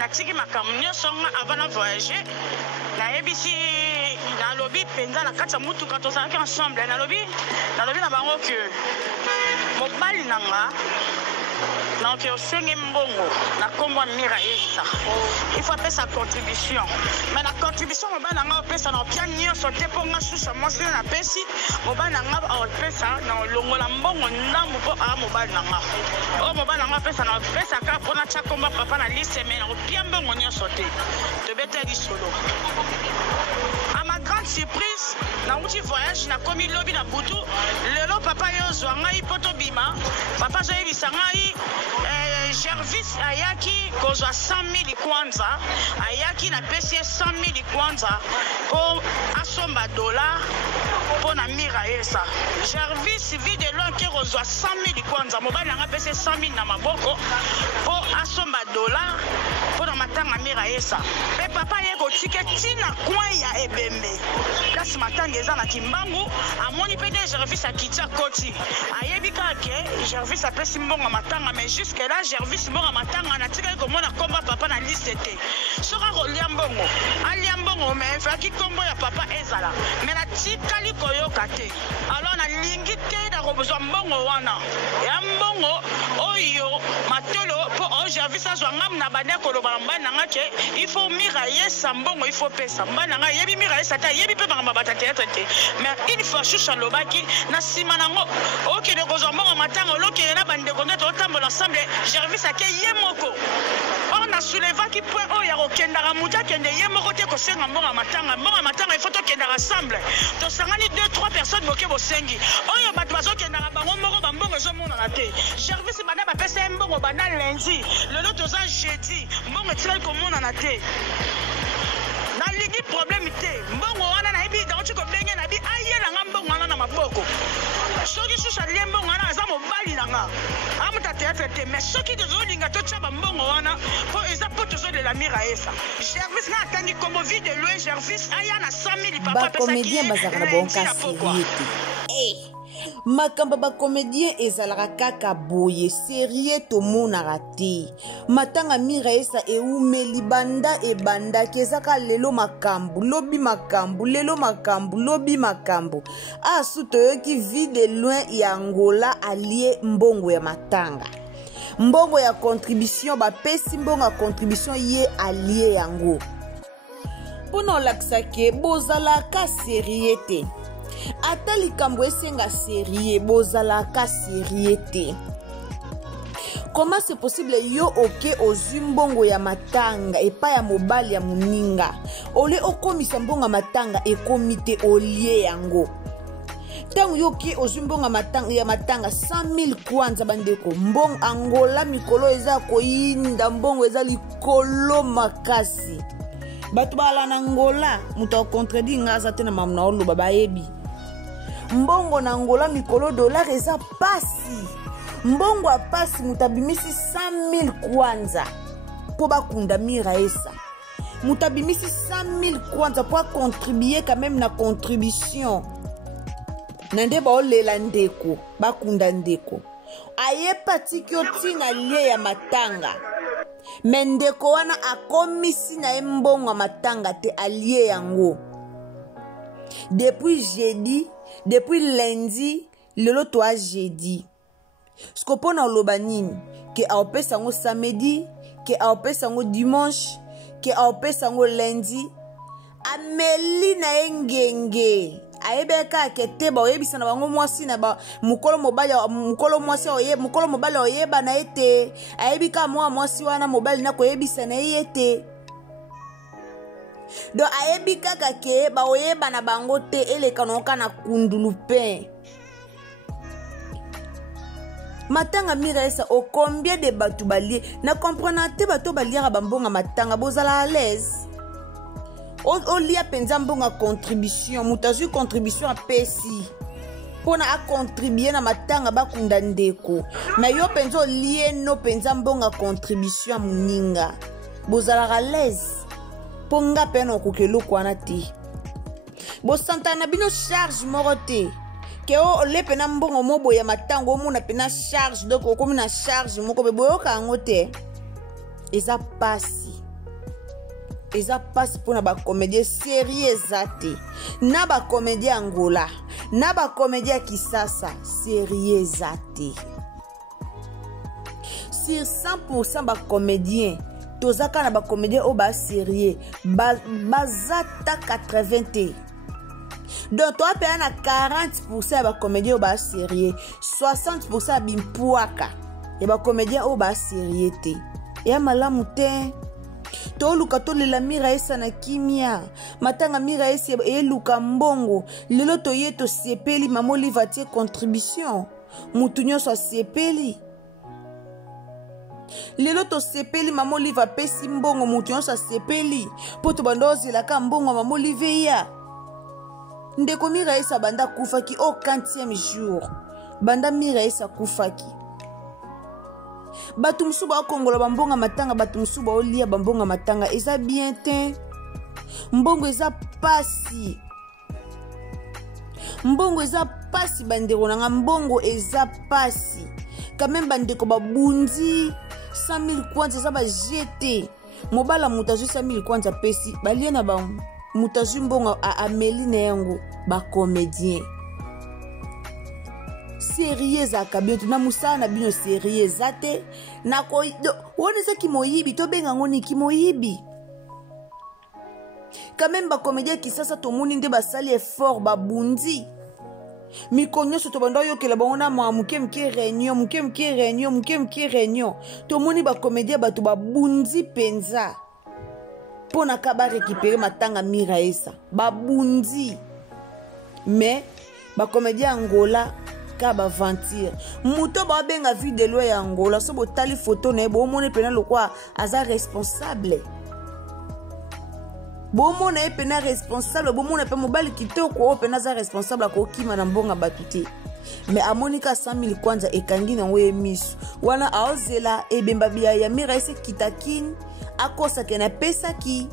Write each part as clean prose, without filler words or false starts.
Natiki makamnyo songa avant de voyager. Na ebisi na lobby penza na kati ya mutuka tozalaki ensemble na lobby na bango que mobali nanga donc osengi mbongo na kombo mira esa il faut appeler sa contribution mais la contribution mobali nanga opesa na opia nyonso te mpo nga susa mwasi na pesi mobali nanga opesa na olongola mbongo ndambu mpo a mobali nanga o mobali nanga opesa na opesa kaka mpona tia kombo papa na liste me na opia mbongo nyonso te tobeteli solo. À ma grande surprise, na uti voyage na komi lobi na butu lelo papa yo zwa ngai poto bima papa zo yebisa ngai Gervis ayaki kozwa 100,000 kwanza ayaki na pesi 100,000 kwanza po asomba dollar po na mira esa Gervis vi de loin ke kozwa 100,000 kwanza mobali nanga pesi 100,000 na maboko po asomba dollar po na matanga mira esa pe papa ye kotike tina coin ya ebembe place matanga eza na kimbangu amoni pe de Gervis akitia koti ayebi kake Gervis apesi mbongo matanga mais jusque là Gervis mbongo matanga na tika komona komba papa na liste te soka kolia mbongo alia mbongo mais faki kombo ya papa ezala mais na tikali koyoka te alors na lingi te da kobozwa mbongo wana ya mbongo oyo matolo po o Gervis azwa ngam na bande koloba mbana nanga ke il faut mira yesa mbongo il faut pesa mbana nanga yebi mira yesa ta yebi pe banga mabata te mais une fois choucha lobaki na sima nango oke de kozwa mbongo matanga loke na bande kondeto otambola ensemble Gervis ake ye moko on a soulevé qui point o ya kokendaka muta kende ye moko te kosenga mbongo matanga il faut to kenda ensemble to sangani 2-3 personnes boke bosengi oyo bato bazokendaka bango moko bambongo ezomona te Gervis banda bapesa mbongo banda lundi lelo toza jeudi mbongo etikali komona te na ligi problème te mbongo wana na ebi dango chiko benge na bi aye na nga mbongo wana na maboko soki susha lie mbongo wana aza mobali na nga amuta théâtre te mais soki tozolinga totyaba mbongo wana po eza po tozolela mira esa Gervis na atandi kombo vi de loin Gervis aya na 100,000 papa bacomédien bazalaka na bonkasi te makambo bacomédien ezalaka kaka boye serie tomonaka te matanga mira esa eumeli banda ebandaki ezaka lelo makambo lobi makambo lelo makambo lobi makambo asu toyoki vi de loin ya Angola alie mbongo ya matanga mbongo ya contribution bapesi mbongo ya contribution ye alie yango mpona olakisa ke bozalaka serie te ata likambo esenga serie bozalaka serie te. Comment c'est possible yo oke ozwi mbongo ya matanga epa ya mobali ya muninga ole okomisa mbongo ya matanga ekomite olie yango tangu yo ki ozwi mbongo ya matanga 100,000 kwanza bandeko mbongo Angola mikolo eza koyinda mbongo eza likolo makasi bato bala na Angola muta contredit ngaza te na mamna oloba bayebi mbongo na Angola mikolo dollar eza pasi mbongo a pasi mutabimisi 100,000 kwanza po bakunda mira esa mutabimisi 100,000 kwanza po contribuer quand même na contribution nande ba olela ndeko bakunda ndeko aye patiki otina lie ya matanga mendeko wana akomisi na mbongo matanga te alie yango depuis jeudi depuis lundi lelo to a jeudi skopona oloba nini ke aopesa ngo samedi ke aopesa ngo dimanche ke aopesa ngo lundi ameli na engenge ayebeka ke te ba oyebisa na bango mwasi na ba mukolo mobali oyeba na ete ayebika mwasi wana mobali na koyebisa na ete do ayebika ke ba oyeba na bango te eleka noka na kundulu pe matanga mira esa o combien de batu balie na comprendre te bato baliaka bambonga matanga bozala à l'aise o lia penza mbonga contribution mutazui contribution a pesi pona a contribuer na matanga bakunda ndeko na yo penzo lieno penza mbonga contribution muninga bozala l'aise ponga pena okukelo kwana te bo santana bino charge moko te ke o le pena mbongo mobo ya matango omuna pena charge donc okomi na charge moko be boyoka yango te eza pasi pona bacomédien sérieux eza te na bacomédien Angola na bacomédien Kisasa sérieux eza te sur 100% bacomédien tozaka na bacomédien o ba sérieux bazata 80 te donc toi paya na 40% ya bacomédien o ba sérieux 60% ya bimpuaka ya bacomédien o ba sérieux te ya malamu te toluka tolela mira esa na kimia matanga mira esa eluka mbongo lelo toye tosepeli mama Olive atie contribution mutu nyonso asepeli lelo tosepeli mama Olive apesi mbongo mutu nyonso asepeli po tobanda ozelaka mbongo mama Olive ya ndeko mira esa banda kufaki au 40e jour banda mira esa kufaki batu musu ba kongola bambonga matanga batu musu ba olia bambonga matanga eza bien te mbongo eza pasi bandeko nanga mbongo eza pasi quand même bandeko babundi 100 000 kwanza eza ba jeté mobala mutazu 100 000 kwanza pesi balie na ba mutazu mbongo a ameli na yango ba comédien sérieux akabietu na musala na bino sérieux ate na ko woni se kimoyibi to benga ngoni kimoyibi quand même ba comédien Kisasa to moni nde basali effort babundi mikonyo so to bando yokela bangona mwa muke réunion to moni ba comédien bato babundi penza pona ka ba récupérer matanga mira esa babundi mais ba comédien Angola ba ventir muto ba benga video ya Angola so botali photo na bo mone pena lokwa aza responsable bo mone pena responsable bo mone pe mobali kitoko pena aza responsable ko kima na mbonga batuti mais amonika 100 000 kwanza ekangi na ngoye misu wana aozela ebemba bia ya mira ese kitakini akosa ke na pesa ki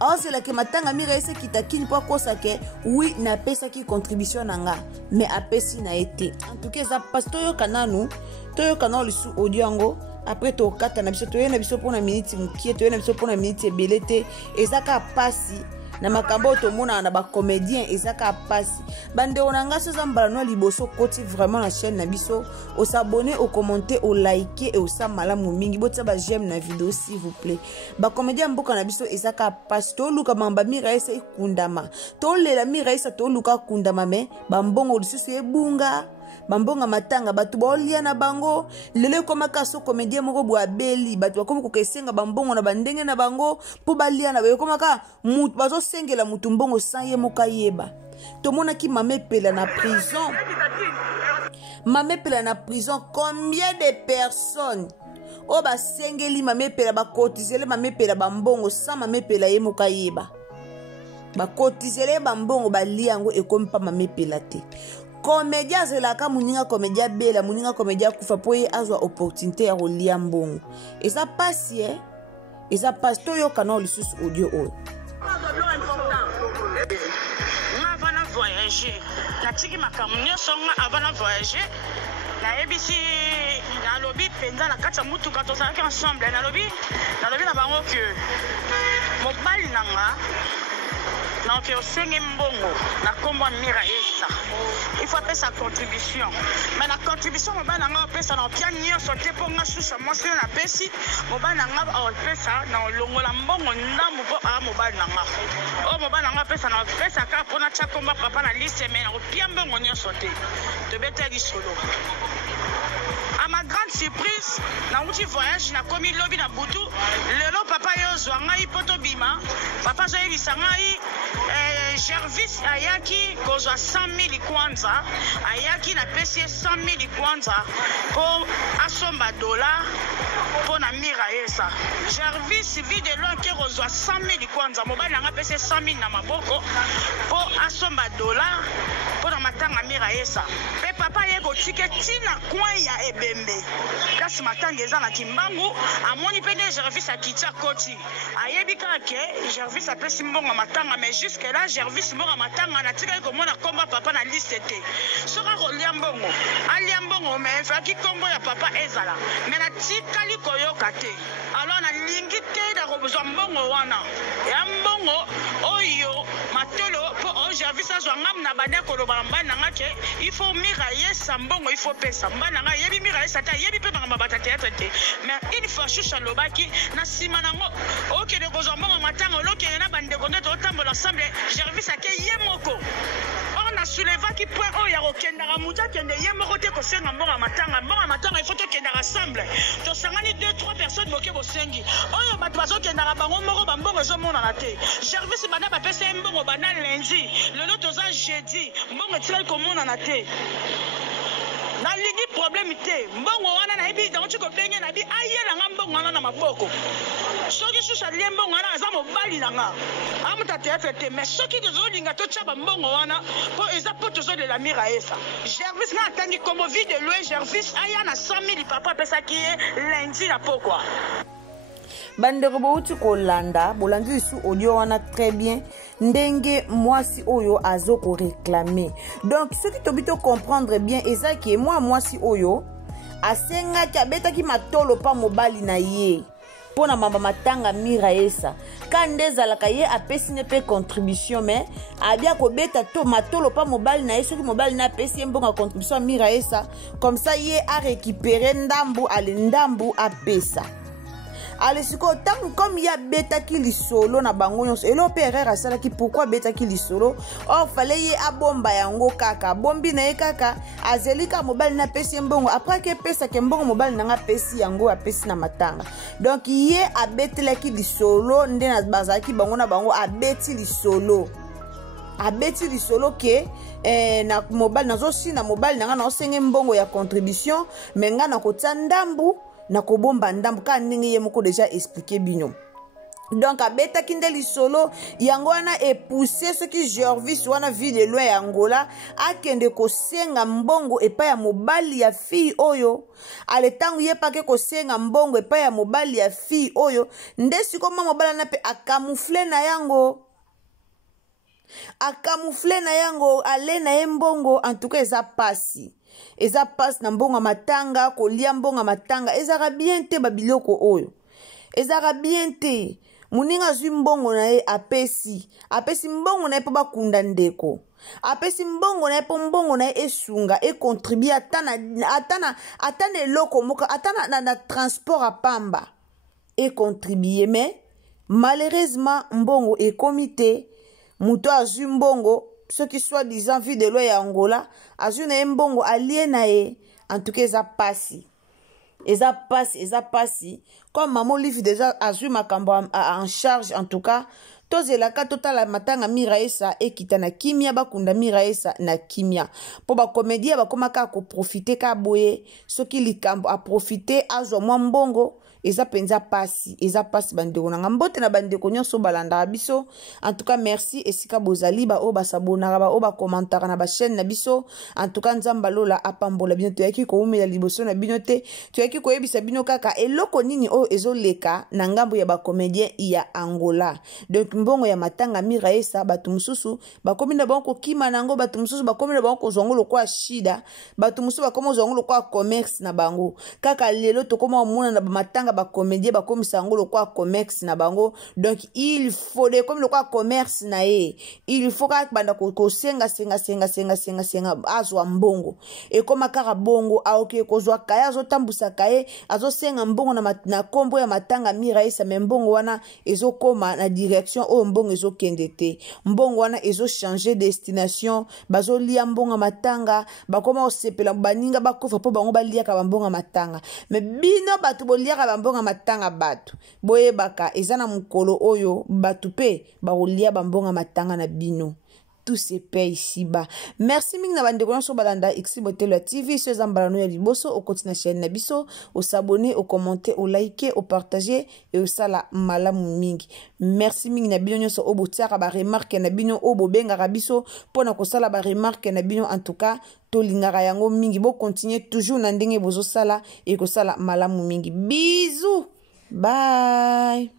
aozela ke matanga mira ese kitakini po akosa ke oui na pesa ki contribution nanga mais apesi na été en tout cas ça passe toyo kananu lisu audio yango après to kata na biso toyena biso pona minute mukie toyena biso pona minute belete ezaka pasi na makambo tomona na ba comédien ezaka pasi bande onanga so zambala no liboso koti vraiment la chaîne na biso o s'abonner au commenter au liker et au sa malamu mingi botsa ba j'aime na vidéo s'il vous plaît ba comédien mboka na biso ezaka pasi to luka mamba mira esa ikundama to lela mira esa to luka kundama me ba mbongo lisusu ebunga bambonga matanga batu baolia na bango lelo komaka so comédien moko bwa beli batu bakomi kokesenga bambongo na bandenge na bango po balia na bayo komaka mutu bazo sengela mutu mbongo sans ye moka yeba to mona ki mamepela na prison combien de personnes o ba sengeli mamepela ba cotizele mamepela bambongo sans mamepela ye moka yeba ba cotizele bambongo balia ngo ekompa mamepela te comédia zelaka muninga comédia bela muninga comédia kufa poye azwa opportunité ya kolia mbongo eza pasi eza pasi toyo kana lisusu audio oyo avant na voyager natiki makambo nyonso avant na voyager nayebisi nalobi penza na kati ya mutuka tozalaki ensemble nalobi na bango ke mobali nanga donc osengi mbongo na kombo mira esa il faut apesa contribution mais la contribution mobali nanga opesa na opia nyonso te mpo nga susa mwasi na pesi mobali nanga opesa na olongola mbongo ndambu mpo mobali nanga oyo mobali nanga opesa na opesa kaka mpona tia komba papa na liste me na kopia mbongo nyonso te tobeta lisolo. À ma grande surprise, na uti voyage na komi lobi na butu lelo papa yo zwa ngai poto bima papa zo yebisa ngai Gervie Gervis ayaki kozwa 100,000 kwanza, ayaki na pesi 100,000 kwanza po asomba dola po na mira esa. Gervis vide loin ke kozwa 100,000 kwanza, mobali nanga pesi 100,000 na maboko po asomba dola po na matanga mira esa. Pe papa ye kotike tina coin ya ebembe. Kasi matanga eza na kimbangu, amoni pe ne Gervis akitia koti. Ayebi kake Gervis apesi mbongo matanga, mais jusque là Gervis mbongo matanga na tika komona komba papa na liste te. Soka kolia mbongo, alia mbongo mais faki kombo ya papa ezala. Mais na tika li koyoka te. Alors na lingi te da kobuzwa mbongo wana. Ya mbongo oyo matolo po o Gervis azwa ngam na bande koloba mbana ngake, il faut mira yesa mbongo, il faut pesa mbana nga yebi mira yesa ta yebi pe banga mabata théâtre te. Mais une fois choucha lobaki na sima nango OK de kozwa mbongo matanga loke na bande konde to tambola ensemble Gervis ake yemoko. On a soulevé qui point o ya kokendaka muta kende yemoko te kosenga mbongo matanga il faut to kenda ensemble. To sangani 2-3 personnes moke bosengi. Oyo bato bazo kendaka bango moko ba mbongo zo mona na te. Gervis bana ba pesa mbongo bana lundi, lelo toza jeudi, mbongo tsela komona na te. Na ligi problème te mbongo wana na ebi donc ko benye na bi ayela nga mbongo wana na maboko soki susha lembo wana aza mobali nanga amuta te fete mais soki zo linga to chaba mbongo wana po eza po tozo de la mira esa. Gervis na tangi comme vie de loin Gervis aya na 100,000 papa pesa ki lundi na pokwa bandeko bouti kolanda bolandi isu audio wana très bien ndenge mwasi oyo azo ko réclamer. Donc ce qui tobito comprendre bien eza ki mwasi oyo asenga ki abetaki matolo pa mobali na ye pona mama matanga mira esa kande zalaka ye apesi ne pe contribution mais abia ko beta to matolo pa mobali na ye soki mobali na pesi mbonga contribution mira esa comme ça ye a récupérer ndambu ale ndambu apesa. Ale siko tant comme ya beta ki lisolo na bango nyonso elo pe erreur asala ki pourquoi beta ki lisolo or fallait ye abomba yango kaka bombi na ye kaka azelika mobali na pesi mbongo après que pesa ke mbongo mobali na nga pesi yango apesi na matanga. Donc ye abetela ki lisolo nde na bazaki bango na bango abeti lisolo ke na mobali nazo si na mobali na nga na osenge mbongo ya contribution mais nga na kotsa ndambu na kobomba ndambu ka ndenge ye moko déjà expliqué bino. Donc abeta kinde lisolo yango wana epoussé ce qui Gervis wana vie de loin ya Angola akende kosenga mbongo epa ya mobali ya fille oyo ale tangu ye pake kosenga mbongo epa ya mobali ya fille oyo ndesi koma mobali na pe akamoufler na yango ale na ye mbongo en tout cas eza pasi na mbongo matanga kolia mbongo matanga ezaka bien te babiloko oyo ezaka bien te muninga zwi mbongo na ye apesi mbongo na ye po bakunda ndeko apesi mbongo na ye po mbongo na ye esunga ekontribue ata na eloko moka ata na transport apamba ekontribue mais malheureusement mbongo ekomi te muto azwi mbongo ce qui soit disant vie de loi ya Angola azwi na ye mbongo alie na ye en tout cas eza pasi comme maman Olive déjà azwi makambo en charge en tout cas tozelaka totala matanga mira esa ekita na kimia bakunda mira esa na kimia po ba comédien bakomaka ko profiter ka boye soki likambo a profiter azwa mwa mbongo eza penza pasi bandeko na mbote na bandeko nyonso balanda biso. En tout cas merci esika bozali ba o basabonaka ba o ba commentaire na ba chaîne na biso. En tout cas nzamba lola apambola bino toyaki ko umela liboso na bino te toyaki ko yebisa bino kaka eloko nini o ezoleka na ngambo ya ba comédien ya Angola. Donc mbongo ya matanga mira esa batu mususu bakomi na banko kima nango batu mususu bakomi na banko zongolo kwa shida batu mususu bakomo zongolo kwa commerce na bango kaka lelo tokoma mona na matanga ba comédien ba comme sangolo kwa commerce na bango. Donc il faut de comme le quoi commerce na ye il faut ka banda ko senga azwa mbongo e koma kaka bongo aoke ko zwa kaya zo tambusa kaye azo senga mbongo na kombo ya matanga mira esa mbongo wana ezo koma na direction o mbongo ezo kendete mbongo wana ezo changer destination bazo lia mbongo matanga bakoma osepela baninga bakofa po bango balia ka mbongo matanga mais bino batu bolia ka mbongo matanga batu boyebaka eza na mukolo oyo batu pe baolia bambonga matanga na bino. tout se paie ici-bas. Merci mingi na bande sur balanda Xi Botelo TV sur Zambalano ya liboso au continue chaîne na biso au s'abonner au commenter au liker au partager et au sala malamu mingi. Merci mingi na bino nyonso obo tiaka ba remarque na bino obo benga biso pona ko sala ba remarque na bino en tout cas to lingaka yango mingi bo continuer toujours na ndenge bozo sala et ko sala malamu mingi. Bisous. Bye.